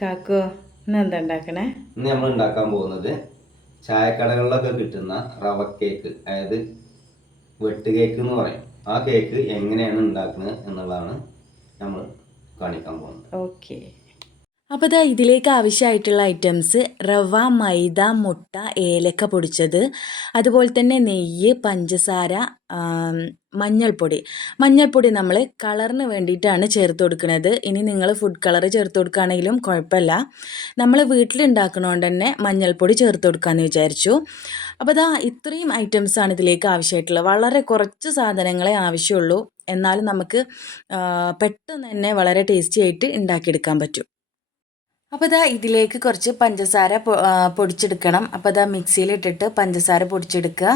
കാക്കോ ഇന്ന് എന്താ ഉണ്ടാക്കണേ? ഇന്ന് നമ്മൾ ഉണ്ടാക്കാൻ പോകുന്നത് ചായക്കടകളിലൊക്കെ കിട്ടുന്ന റവ കേക്ക്, അതായത് വെട്ട് കേക്ക് എന്ന് പറയും. ആ കേക്ക് എങ്ങനെയാണ് ഉണ്ടാക്കുന്നത് എന്നുള്ളതാണ് നമ്മൾ കാണിക്കാൻ പോകുന്നത്. ഓക്കെ. അപ്പോൾ ഇതാ ഇതിലേക്ക് ആവശ്യമായിട്ടുള്ള ഐറ്റംസ് റവ, മൈദ, മുട്ട, ഏലക്ക പൊടിച്ചത്, അതുപോലെ തന്നെ നെയ്യ്, പഞ്ചസാര, മഞ്ഞൾപ്പൊടി. മഞ്ഞൾപ്പൊടി നമ്മൾ കളറിന് വേണ്ടിയിട്ടാണ് ചേർത്ത് കൊടുക്കുന്നത്. ഇനി നിങ്ങൾ ഫുഡ് കളർ ചേർത്ത് കൊടുക്കുകയാണെങ്കിലും കുഴപ്പമില്ല. നമ്മൾ വീട്ടിലുണ്ടാക്കണോണ്ട് തന്നെ മഞ്ഞൾപ്പൊടി ചേർത്ത് കൊടുക്കാമെന്ന് വിചാരിച്ചു. അപ്പോൾ ഇതാ ഇത്രയും ഐറ്റംസാണ് ഇതിലേക്ക് ആവശ്യമായിട്ടുള്ളത്. വളരെ കുറച്ച് സാധനങ്ങളെ ആവശ്യമുള്ളൂ. എന്നാലും നമുക്ക് പെട്ടെന്ന് തന്നെ വളരെ ടേസ്റ്റി ആയിട്ട് ഉണ്ടാക്കിയെടുക്കാൻ പറ്റും. അപ്പോൾ ഇതാ ഇതിലേക്ക് കുറച്ച് പഞ്ചസാര പൊടിച്ചെടുക്കണം. അപ്പോൾ ഇതാ മിക്സിയിലിട്ടിട്ട് പഞ്ചസാര പൊടിച്ചെടുക്കുക.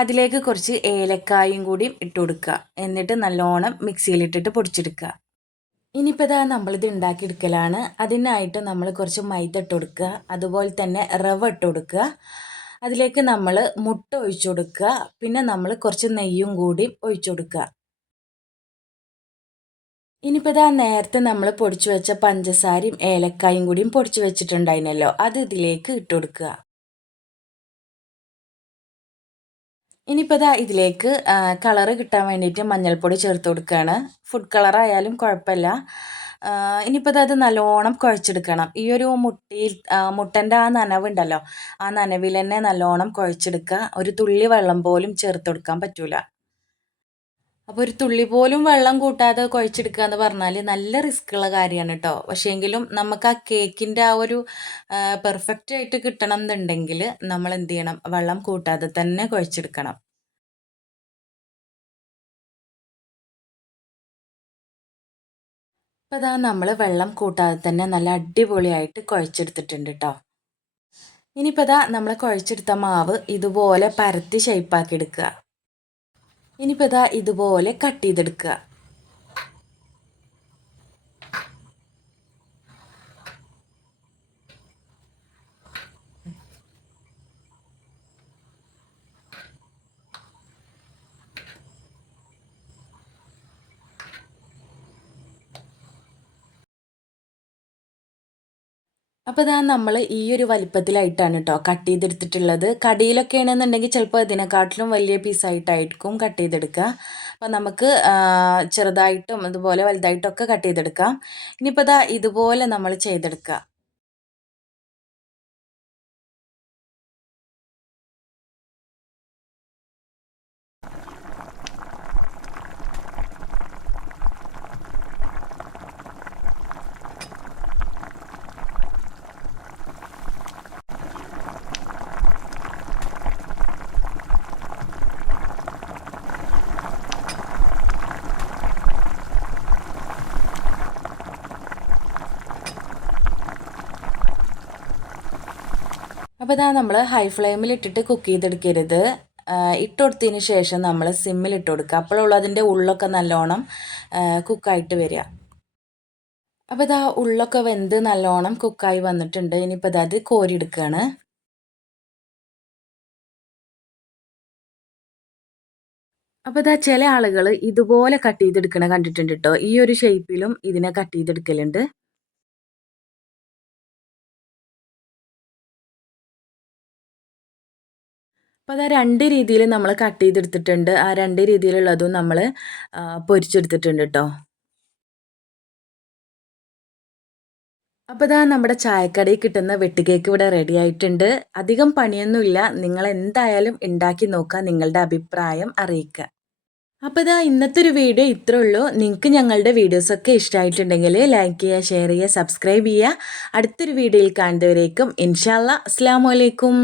അതിലേക്ക് കുറച്ച് ഏലക്കായും കൂടി ഇട്ട് കൊടുക്കുക. എന്നിട്ട് നല്ലോണം മിക്സിയിലിട്ടിട്ട് പൊടിച്ചെടുക്കുക. ഇനിയിപ്പോൾ ഇതാ നമ്മളിത് ഉണ്ടാക്കിയെടുക്കലാണ്. അതിനായിട്ട് നമ്മൾ കുറച്ച് മൈദ ഇട്ട് കൊടുക്കുക. അതുപോലെ തന്നെ റവ ഇട്ട് കൊടുക്കുക. അതിലേക്ക് നമ്മൾ മുട്ട ഒഴിച്ചു കൊടുക്കുക. പിന്നെ നമ്മൾ കുറച്ച് നെയ്യും കൂടി ഒഴിച്ചു കൊടുക്കുക. ഇനിയിപ്പോൾ ഇതാ നേരത്തെ നമ്മൾ പൊടിച്ചു വെച്ച പഞ്ചസാരയും ഏലക്കായും കൂടിയും പൊടിച്ചു വെച്ചിട്ടുണ്ടായിരുന്നല്ലോ, അത് ഇതിലേക്ക് ഇട്ട് കൊടുക്കുക. ഇനിയിപ്പോൾ ഇതാ ഇതിലേക്ക് കളറ് കിട്ടാൻ വേണ്ടിയിട്ട് മഞ്ഞൾപ്പൊടി ചേർത്ത് കൊടുക്കുകയാണ്. ഫുഡ് കളറായാലും കുഴപ്പമില്ല. ഇനിയിപ്പോൾ അത് നല്ലോണം കുഴച്ചെടുക്കണം. ഈ ഒരു മുട്ടൻ്റെ ആ നനവുണ്ടല്ലോ, ആ നനവിൽ തന്നെ നല്ലോണം കുഴച്ചെടുക്കുക. ഒരു തുള്ളി വെള്ളം പോലും ചേർത്ത് കൊടുക്കാൻ പറ്റൂല. അപ്പോൾ ഒരു തുള്ളി പോലും വെള്ളം കൂട്ടാതെ കുഴച്ചെടുക്കുക എന്ന് പറഞ്ഞാൽ നല്ല റിസ്ക്കുള്ള കാര്യമാണ് കേട്ടോ. പക്ഷേ എങ്കിലും നമുക്ക് ആ കേക്കിൻ്റെ ആ ഒരു പെർഫെക്റ്റ് ആയിട്ട് കിട്ടണം എന്നുണ്ടെങ്കിൽ നമ്മൾ എന്ത് ചെയ്യണം, വെള്ളം കൂട്ടാതെ തന്നെ കുഴച്ചെടുക്കണം. അപ്പോൾ ഇതാ നമ്മൾ വെള്ളം കൂട്ടാതെ തന്നെ നല്ല അടിപൊളിയായിട്ട് കുഴച്ചെടുത്തിട്ടുണ്ട് കേട്ടോ. ഇനിയിപ്പോൾ ഇതാ നമ്മൾ കുഴച്ചെടുത്ത മാവ് ഇതുപോലെ പരത്തി ഷേപ്പാക്കി എടുക്കുക. ഇനിയിപ്പോൾ ഇതാ ഇതുപോലെ കട്ട് ചെയ്തെടുക്കുക. അപ്പോൾ ഇതാ നമ്മൾ ഈ ഒരു വലിപ്പത്തിലായിട്ടാണ് കേട്ടോ കട്ട് ചെയ്തെടുത്തിട്ടുള്ളത്. കടിയിലൊക്കെ ആണെന്നുണ്ടെങ്കിൽ ചിലപ്പോൾ ഇതിനെക്കാട്ടിലും വലിയ പീസായിട്ടായിരിക്കും കട്ട് ചെയ്തെടുക്കുക. അപ്പോൾ നമുക്ക് ചെറുതായിട്ടും അതുപോലെ വലുതായിട്ടൊക്കെ കട്ട് ചെയ്തെടുക്കാം. ഇനിയിപ്പോൾ ഇതാ ഇതുപോലെ നമ്മൾ ചെയ്തെടുക്കുക. അപ്പോൾ ഇതാ നമ്മൾ ഹൈ ഫ്ലെയിമിൽ ഇട്ടിട്ട് കുക്ക് ചെയ്തെടുക്കരുത്. ഇട്ട് കൊടുത്തതിന് ശേഷം നമ്മൾ സിമ്മിൽ ഇട്ട് കൊടുക്കുക. അപ്പോഴുള്ള അതിൻ്റെ ഉള്ളൊക്കെ നല്ലോണം കുക്കായിട്ട് വരിക. അപ്പോൾ ഇതാ ഉള്ളൊക്കെ വെന്ത് നല്ലോണം കുക്കായി വന്നിട്ടുണ്ട്. ഇനിയിപ്പോൾ അത് കോരിയെടുക്കുകയാണ്. അപ്പോൾ ഇതാ ചില ആളുകൾ ഇതുപോലെ കട്ട് ചെയ്തെടുക്കണ കണ്ടിട്ടുണ്ട് കേട്ടോ. ഈ ഒരു ഷേപ്പിലും ഇതിനെ കട്ട് ചെയ്തെടുക്കലുണ്ട്. അപ്പോൾ അത് 2 രീതിയിൽ നമ്മൾ കട്ട് ചെയ്തെടുത്തിട്ടുണ്ട്. ആ 2 രീതിയിലുള്ളതും നമ്മൾ പൊരിച്ചെടുത്തിട്ടുണ്ട് കേട്ടോ. അപ്പോൾ ഇതാ നമ്മുടെ ചായക്കടയിൽ കിട്ടുന്ന വെട്ടുകേക്ക് ഇവിടെ റെഡി ആയിട്ടുണ്ട്. അധികം പണിയൊന്നുമില്ല. നിങ്ങൾ എന്തായാലും ഉണ്ടാക്കി നോക്കുക. നിങ്ങളുടെ അഭിപ്രായം അറിയിക്കുക. അപ്പോൾ ഇതാ ഇന്നത്തെ ഒരു വീഡിയോ ഇത്രേ ഉള്ളൂ. നിങ്ങൾക്ക് ഞങ്ങളുടെ വീഡിയോസൊക്കെ ഇഷ്ടമായിട്ടുണ്ടെങ്കിൽ ലൈക്ക് ചെയ്യുക, ഷെയർ ചെയ്യുക, സബ്സ്ക്രൈബ് ചെയ്യുക. അടുത്തൊരു വീഡിയോയിൽ കാണുന്നവരേക്കും ഇൻഷാ അല്ലാ അസ്സലാമു അലൈക്കും.